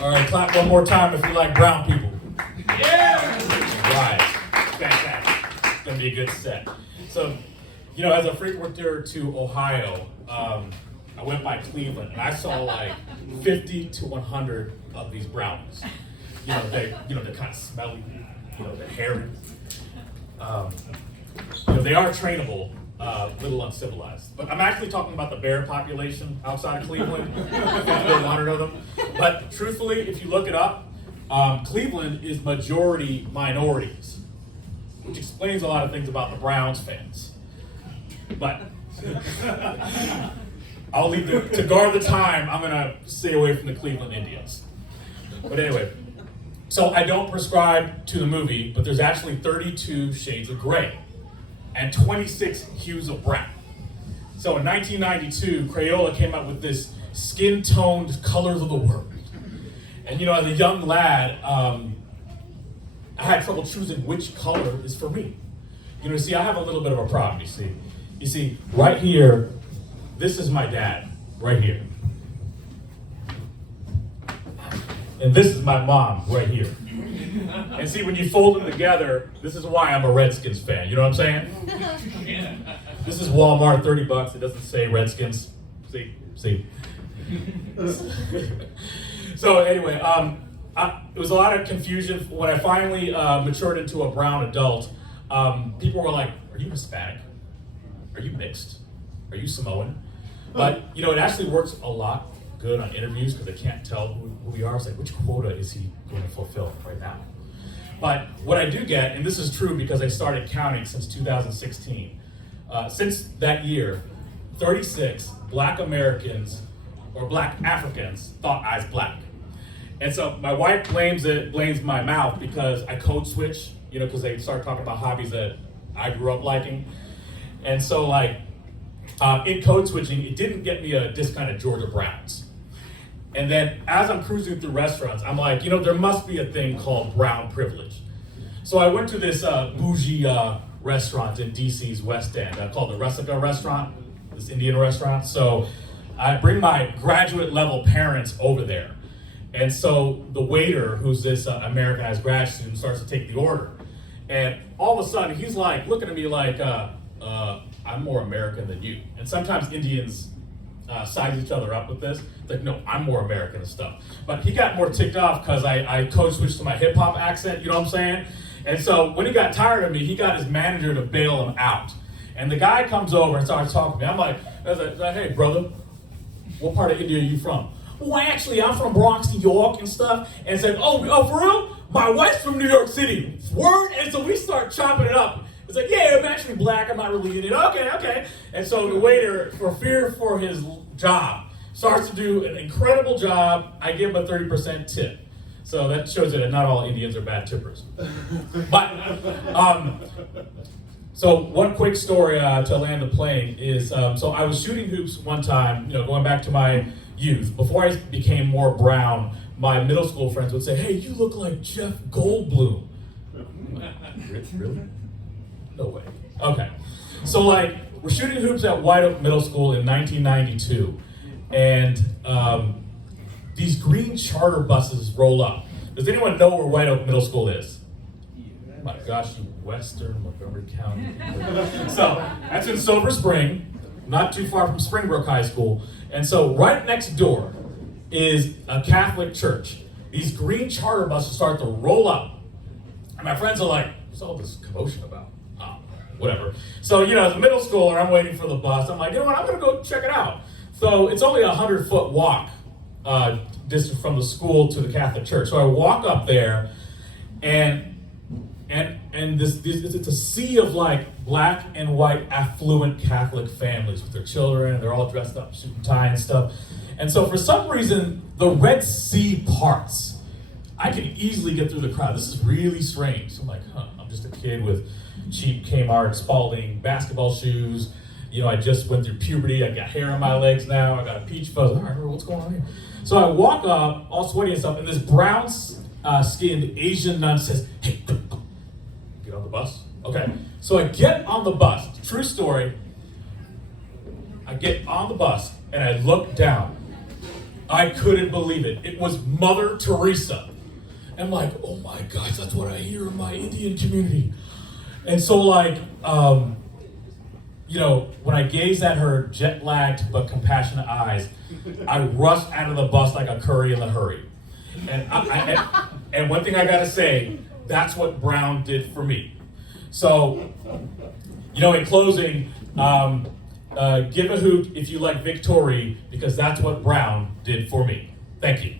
All right, clap one more time if you like brown people. Yeah! Right, fantastic. It's gonna be a good set. So, as a frequenter to Ohio, I went by Cleveland and I saw like 50 to 100 of these brownies. They're kind of smelly, they're hairy. They are trainable, little uncivilized. But I'm actually talking about the bear population outside of Cleveland. 50 to 100 of them. But truthfully, if you look it up, Cleveland is majority minorities, which explains a lot of things about the Browns fans. But I'll leave to guard the time. I'm gonna stay away from the Cleveland Indians. But anyway, so I don't prescribe to the movie, but there's actually 32 shades of gray and 26 hues of brown. So in 1992, Crayola came up with this skin-toned colors of the world. And as a young lad, I had trouble choosing which color is for me. See, I have a little bit of a problem, You see, right here, this is my dad, right here. And this is my mom, right here. And see, when you fold them together, this is why I'm a Redskins fan. You know what I'm saying? This is Walmart, $30. It doesn't say Redskins. See. So anyway, it was a lot of confusion. When I finally matured into a brown adult, people were like, "Are you Hispanic? Are you mixed? Are you Samoan?" But it actually works a lot good on interviews because they can't tell who we are. It's like, which quota is he going to fulfill right now? But what I do get, and this is true because I started counting since 2016, since that year, 36 Black Americans or Black Africans thought I was Black. And so my wife blames my mouth because I code switch, because they start talking about hobbies that I grew up liking. And so in code switching, it didn't get me a discount at Georgia Browns. And then as I'm cruising through restaurants, I'm like, there must be a thing called brown privilege. So I went to this bougie restaurant in DC's West End called the Russica restaurant, this Indian restaurant. So I bring my graduate level parents over there. And so the waiter, who's this Americanized grad student, starts to take the order. And all of a sudden, he's like looking at me like, I'm more American than you. And sometimes Indians size each other up with this. It's like, no, I'm more American and stuff. But he got more ticked off because I code switched to my hip hop accent, you know what I'm saying? And so when he got tired of me, he got his manager to bail him out. And the guy comes over and starts talking to me. I was like, hey, brother, what part of India are you from? Well, actually, I'm from Bronx, New York and stuff. And said, oh, for real? My wife's from New York City. Word? And so we start chopping it up. It's like, yeah, I'm actually Black, I'm not really Indian. Okay. And so the waiter, for fear for his job, starts to do an incredible job. I give him a 30% tip. So that shows you that not all Indians are bad tippers. But, so one quick story to land the plane is, so I was shooting hoops one time, going back to my youth. Before I became more brown, my middle school friends would say, hey, you look like Jeff Goldblum. Really? No way. Okay. So we're shooting hoops at White Oak Middle School in 1992. And these green charter buses roll up. Does anyone know where White Oak Middle School is? Oh my gosh, you Western Montgomery County. So that's in Silver Spring, not too far from Springbrook High School. And so right next door is a Catholic church. These green charter buses start to roll up. And my friends are like, what's all this commotion about? Whatever. So, as a middle schooler, I'm waiting for the bus. I'm like, I'm gonna go check it out. So it's only a 100-foot walk distance from the school to the Catholic church. So I walk up there, and this it's a sea of Black and white affluent Catholic families with their children, and they're all dressed up, suit and tie and stuff. And so for some reason, the Red Sea parts. I can easily get through the crowd. This is really strange. So I'm like, I'm just a kid with cheap Kmart, Spalding, basketball shoes. I just went through puberty. I got hair on my legs now. I got a peach fuzz. All right, what's going on here? So I walk up, all sweaty and stuff, and this brown-skinned Asian nun says, hey, get on the bus. Okay, so I get on the bus. True story. I get on the bus, and I look down. I couldn't believe it. It was Mother Teresa. I'm like, oh my gosh, that's what I hear in my Indian community. And so like, when I gazed at her jet-lagged but compassionate eyes, I rushed out of the bus like a curry in a hurry. And one thing I gotta say, that's what Brown did for me. So, in closing, give a hoot if you like Victory, because that's what Brown did for me. Thank you.